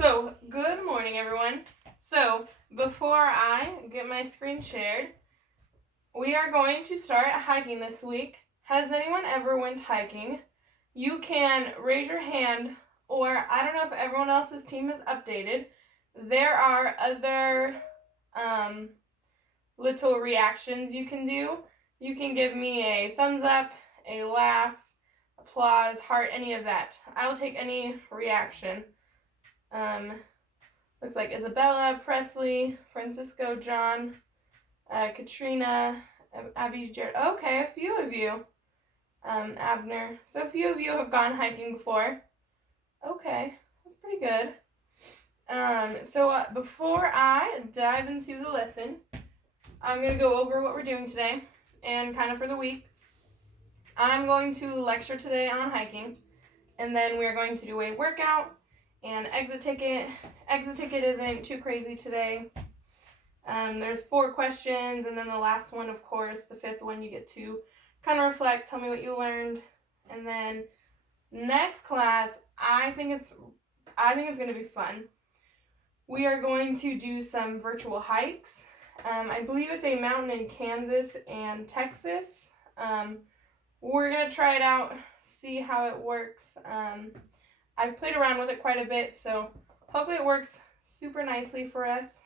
So, good morning, everyone. So, before I get my screen shared, we are going to start hiking this week. Has anyone ever went hiking? You can raise your hand, or I don't know if everyone else's team is updated. There are other little reactions you can do. You can give me a thumbs up, a laugh, applause, heart, any of that. I'll take any reaction. Looks like Isabella, Presley, Francisco, John, Katrina, Abby, Jared. Okay, a few of you. Abner. So a few of you have gone hiking before. Okay, that's pretty good. So before I dive into the lesson, I'm going to go over what we're doing today and kind of for the week. I'm going to lecture today on hiking, and then we're going to do a workout and exit ticket. Exit ticket isn't too crazy today. There's 4 questions, and then the last one, of course, the 5th one, you get to kind of reflect, tell me what you learned, and then next class, I think it's going to be fun. We are going to do some virtual hikes. I believe it's a mountain in Kansas and Texas. We're going to try it out, see how it works. I've played around with it quite a bit, so hopefully it works super nicely for us.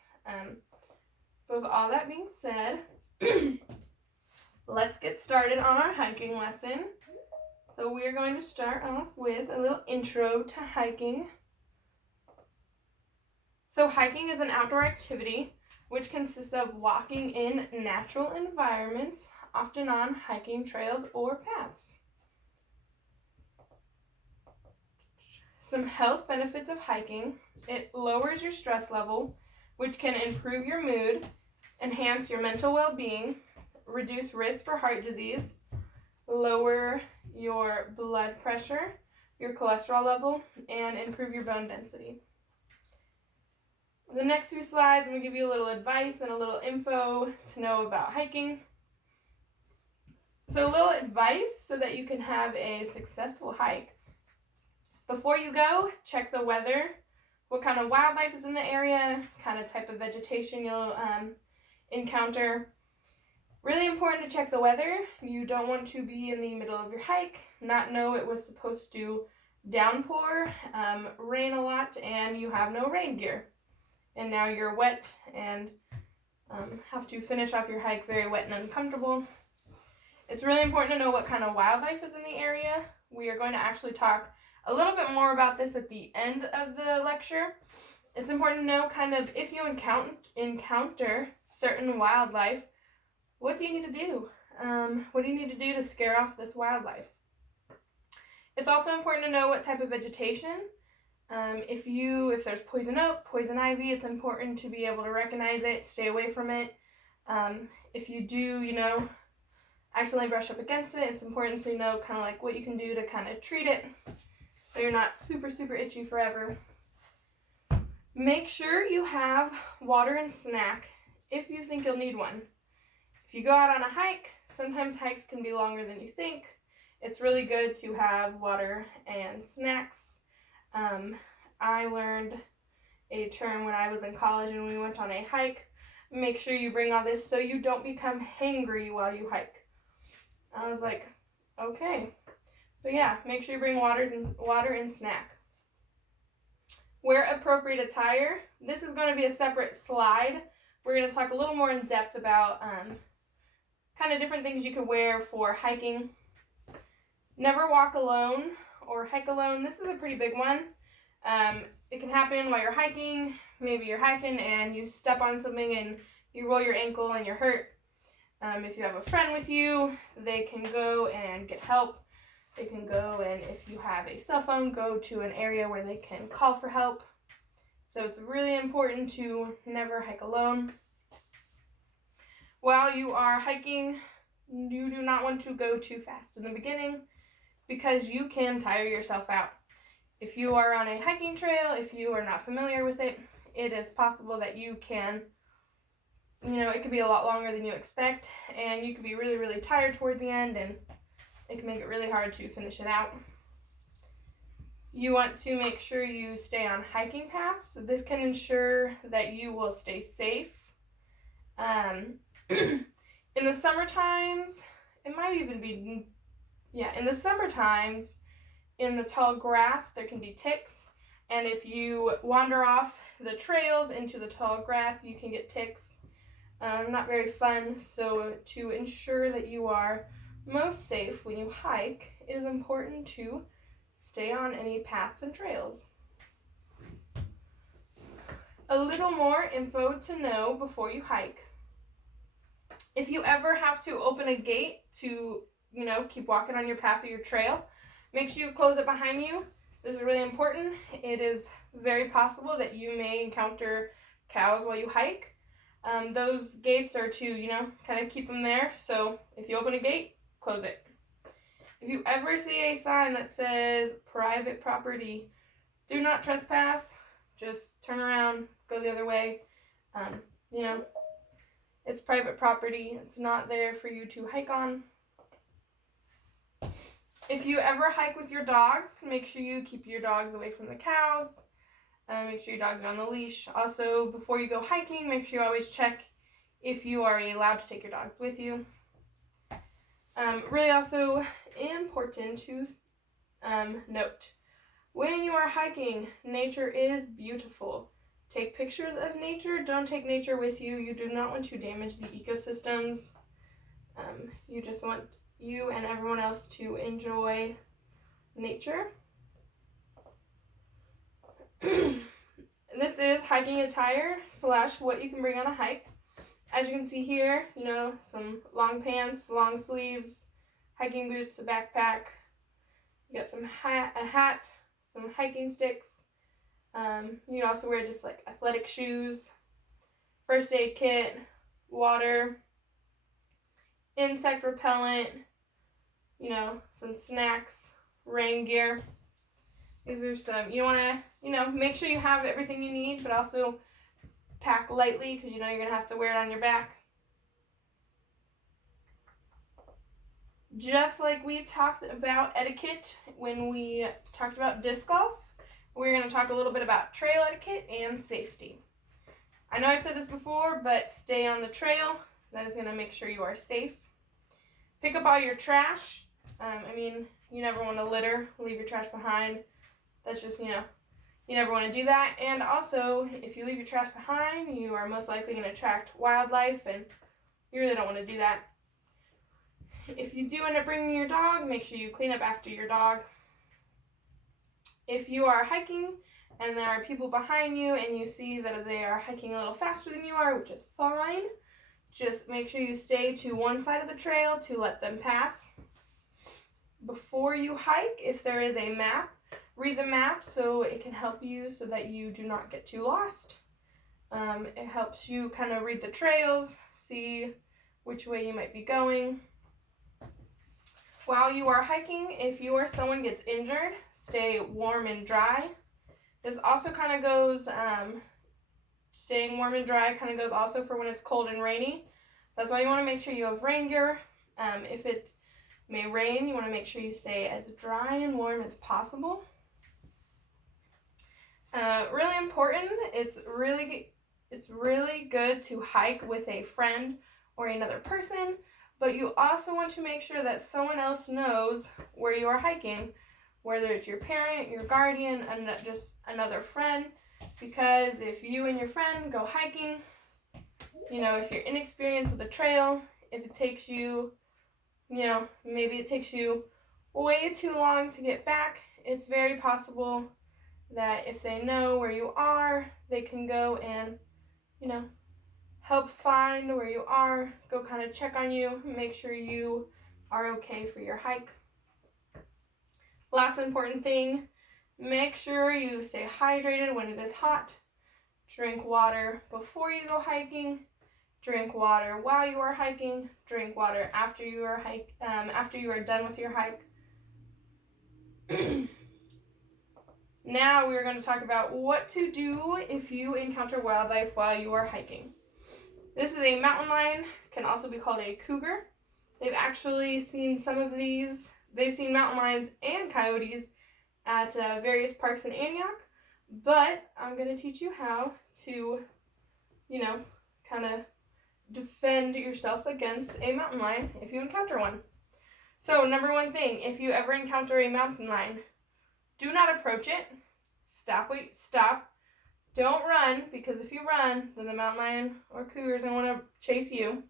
With all that being said, let's get started on our hiking lesson. So we are going to start off with a little intro to hiking. So hiking is an outdoor activity which consists of walking in natural environments, often on hiking trails or paths. Some health benefits of hiking: it lowers your stress level, which can improve your mood, enhance your mental well-being, reduce risk for heart disease, lower your blood pressure, your cholesterol level, and improve your bone density. The next few slides, I'm going to give you a little advice and a little info to know about hiking. So a little advice so that you can have a successful hike. Before you go, check the weather, what kind of wildlife is in the area, kind of type of vegetation you'll encounter. Really important to check the weather. You don't want to be in the middle of your hike, not know it was supposed to downpour, rain a lot, and you have no rain gear. And now you're wet and have to finish off your hike very wet and uncomfortable. It's really important to know what kind of wildlife is in the area. We are going to actually talk a little bit more about this at the end of the lecture. It's important to know kind of if you encounter certain wildlife, what do you need to do? What do you need to do to scare off this wildlife? It's also important to know what type of vegetation. If there's poison oak, poison ivy, it's important to be able to recognize it, stay away from it. If you do, accidentally brush up against it, it's important to know kind of like what you can do to kind of treat it so you're not super, super itchy forever. Make sure you have water and snack if you think you'll need one. If you go out on a hike, sometimes hikes can be longer than you think. It's really good to have water and snacks. I learned a term when I was in college and we went on a hike. Make sure you bring all this so you don't become hangry while you hike. I was like, okay. But yeah, make sure you bring water and snack. Wear appropriate attire. This is going to be a separate slide. We're going to talk a little more in depth about kind of different things you can wear for hiking. Never walk alone or hike alone. This is a pretty big one. It can happen while you're hiking. Maybe you're hiking and you step on something and you roll your ankle and you're hurt. If you have a friend with you, they can go and get help. They can go, and if you have a cell phone, go to an area where they can call for help. So it's really important to never hike alone. While you are hiking, you do not want to go too fast in the beginning because you can tire yourself out. If you are on a hiking trail, if you are not familiar with it, it is possible that you can, it could be a lot longer than you expect, and you could be really, really tired toward the end, and it can make it really hard to finish it out. You want to make sure you stay on hiking paths. This can ensure that you will stay safe. In the summer times, it might even be, in the summer times, in the tall grass, there can be ticks. And if you wander off the trails into the tall grass, you can get ticks. Not very fun. So to ensure that you are most safe when you hike, it is important to stay on any paths and trails. A little more info to know before you hike. If you ever have to open a gate to, keep walking on your path or your trail, make sure you close it behind you. This is really important. It is very possible that you may encounter cows while you hike. Those gates are to, kind of keep them there. So if you open a gate, close it. If you ever see a sign that says private property, do not trespass, just turn around, go the other way. It's private property. It's not there for you to hike on. If you ever hike with your dogs, make sure you keep your dogs away from the cows. Make sure your dogs are on the leash. Also, before you go hiking, make sure you always check if you are allowed to take your dogs with you. Really also important to note, when you are hiking, nature is beautiful. Take pictures of nature. Don't take nature with you. You do not want to damage the ecosystems. You just want you and everyone else to enjoy nature. This is hiking attire / what you can bring on a hike. As you can see here, some long pants, long sleeves, hiking boots, a backpack. You got a hat, some hiking sticks. You can also wear just like athletic shoes, first aid kit, water, insect repellent, some snacks, rain gear. These are some, you want to, make sure you have everything you need, but also pack lightly because you're going to have to wear it on your back. Just like we talked about etiquette when we talked about disc golf, we're going to talk a little bit about trail etiquette and safety. I know I've said this before, but stay on the trail. That is going to make sure you are safe. Pick up all your trash. You never want to litter, leave your trash behind. That's just, you never want to do that. And also, if you leave your trash behind, you are most likely going to attract wildlife, and you really don't want to do that. If you do end up bringing your dog, make sure you clean up after your dog. If you are hiking and there are people behind you and you see that they are hiking a little faster than you are, which is fine, just make sure you stay to one side of the trail to let them pass. Before you hike, if there is a map, read the map so it can help you so that you do not get too lost. It helps you kind of read the trails, see which way you might be going. While you are hiking, if you or someone gets injured, stay warm and dry. This also kind of goes, staying warm and dry kind of goes also for when it's cold and rainy. That's why you want to make sure you have rain gear. If it may rain, you want to make sure you stay as dry and warm as possible. Really important, it's really good to hike with a friend or another person, but you also want to make sure that someone else knows where you are hiking, whether it's your parent, your guardian, and just another friend, because if you and your friend go hiking, if you're inexperienced with the trail, if it takes you, maybe it takes you way too long to get back, it's very possible that if they know where you are, they can go and, help find where you are, go kind of check on you, make sure you are okay for your hike. Last important thing, make sure you stay hydrated when it is hot. Drink water before you go hiking. Drink water while you are hiking. Drink water after you are after you are done with your hike. Now we're going to talk about what to do if you encounter wildlife while you are hiking. This is a mountain lion, can also be called a cougar. They've actually seen some of these. They've seen mountain lions and coyotes at various parks in Antioch, but I'm going to teach you how to, kind of defend yourself against a mountain lion if you encounter one. So, number one thing, if you ever encounter a mountain lion, do not approach it. Stop. Don't run, because if you run, then the mountain lion or cougar is going to want to chase you.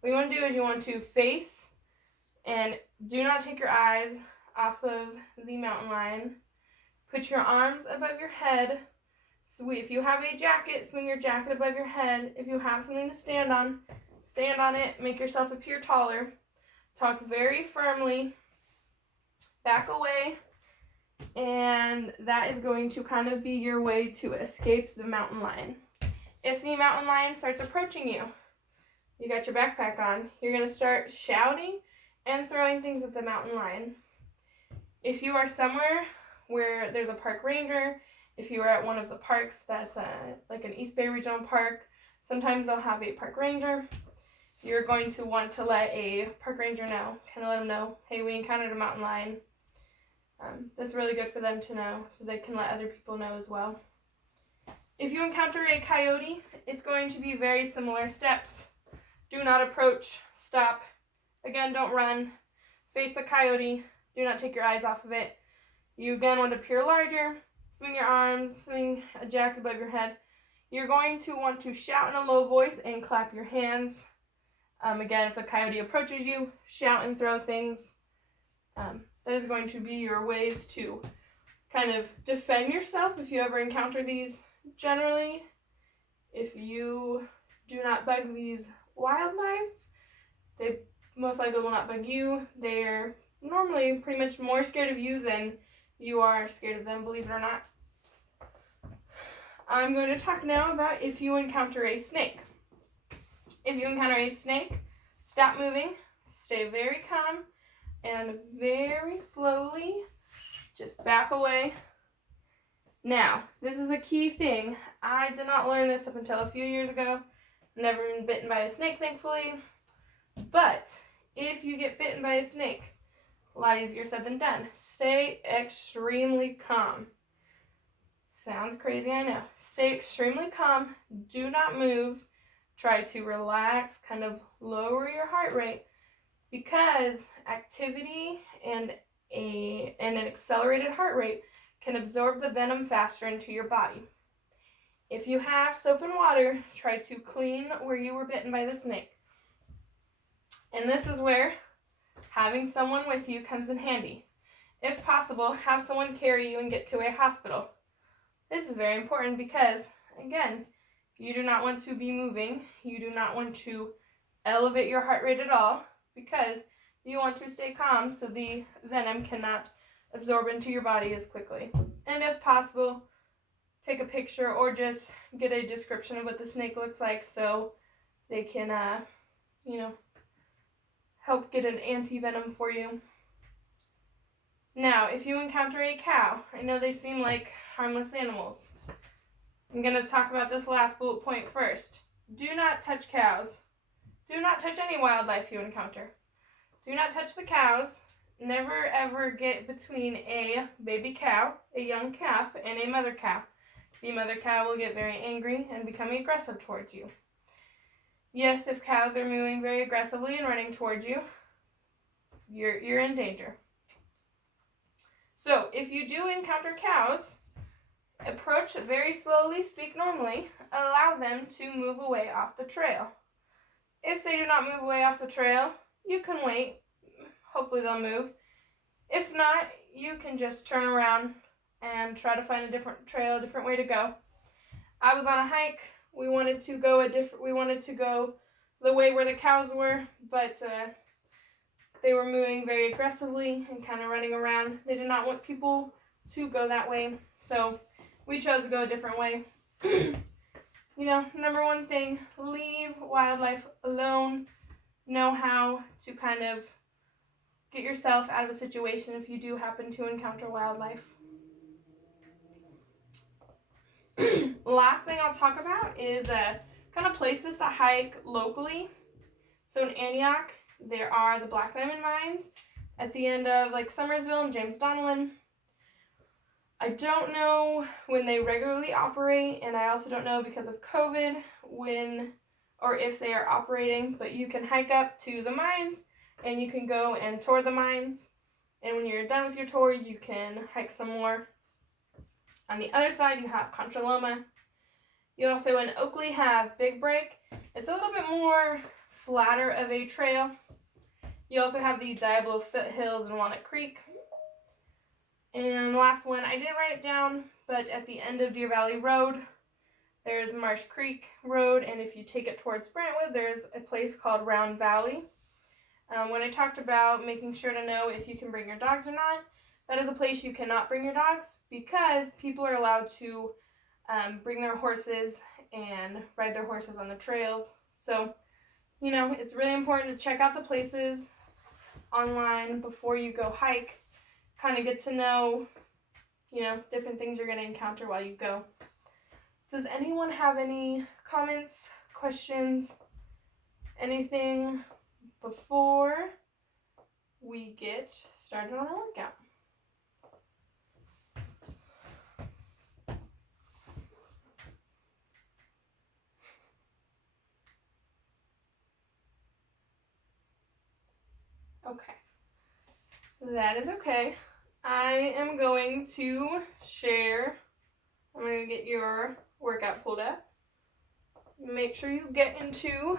What you want to do is you want to face and do not take your eyes off of the mountain lion. Put your arms above your head. So if you have a jacket, swing your jacket above your head. If you have something to stand on it. Make yourself appear taller. Talk very firmly. Back away. And that is going to kind of be your way to escape the mountain lion. If the mountain lion starts approaching you, you got your backpack on, you're going to start shouting and throwing things at the mountain lion. If you are somewhere where there's a park ranger, if you are at one of the parks that's like an East Bay Regional Park, sometimes they'll have a park ranger. You're going to want to let a park ranger know, kind of let them know, hey, we encountered a mountain lion. That's really good for them to know, so they can let other people know as well. If you encounter a coyote, it's going to be very similar steps. Do not approach, stop. Again, don't run. Face the coyote. Do not take your eyes off of it. You again want to appear larger. Swing your arms, swing a jacket above your head. You're going to want to shout in a low voice and clap your hands. Again, if the coyote approaches you, shout and throw things. That is going to be your ways to kind of defend yourself if you ever encounter these. Generally, if you do not bug these wildlife, they most likely will not bug you. They're normally pretty much more scared of you than you are scared of them, believe it or not. I'm going to talk now about if you encounter a snake. If you encounter a snake, stop moving, stay very calm, and very slowly just back away. Now, this is a key thing. I did not learn this up until a few years ago. Never been bitten by a snake, thankfully. But if you get bitten by a snake, a lot easier said than done. Stay extremely calm. Sounds crazy, I know. Stay extremely calm. Do not move. Try to relax, kind of lower your heart rate, because activity and an accelerated heart rate can absorb the venom faster into your body. If you have soap and water, try to clean where you were bitten by the snake. And this is where having someone with you comes in handy. If possible, have someone carry you and get to a hospital. This is very important because, again, you do not want to be moving. You do not want to elevate your heart rate at all, because you want to stay calm so the venom cannot absorb into your body as quickly. And if possible, take a picture or just get a description of what the snake looks like so they can, help get an anti-venom for you. Now, if you encounter a cow, I know they seem like harmless animals. I'm going to talk about this last bullet point first. Do not touch cows. Do not touch any wildlife you encounter. Do not touch the cows. Never ever get between a baby cow, a young calf, and a mother cow. The mother cow will get very angry and become aggressive towards you. Yes, if cows are moving very aggressively and running towards you, you're in danger. So, if you do encounter cows, approach very slowly, speak normally, allow them to move away off the trail. If they do not move away off the trail, you can wait. Hopefully they'll move. If not, you can just turn around and try to find a different trail, a different way to go. I was on a hike. We wanted to go the way where the cows were, but they were moving very aggressively and kind of running around. They did not want people to go that way, so we chose to go a different way. Number one thing, leave wildlife alone. Know how to kind of get yourself out of a situation if you do happen to encounter wildlife. Last thing I'll talk about is kind of places to hike locally. So in Antioch, there are the Black Diamond Mines at the end of Summersville and James Donellan. I don't know when they regularly operate, and I also don't know because of COVID when or if they are operating, but you can hike up to the mines and you can go and tour the mines. And when you're done with your tour, you can hike some more. On the other side, you have Contra Loma. You also in Oakley have Big Break. It's a little bit more flatter of a trail. You also have the Diablo Foothills and Walnut Creek. And the last one, I didn't write it down, but at the end of Deer Valley Road, there's Marsh Creek Road, and if you take it towards Brentwood, there's a place called Round Valley. When I talked about making sure to know if you can bring your dogs or not, that is a place you cannot bring your dogs because people are allowed to bring their horses and ride their horses on the trails. So, you know, it's really important to check out the places online before you go hike. Kind of get to know, you know, different things you're going to encounter while you go. Does anyone have any comments, questions, anything before we get started on our workout? Okay, that is okay. I am going to share. I'm going to get your workout pulled up. Make sure you get into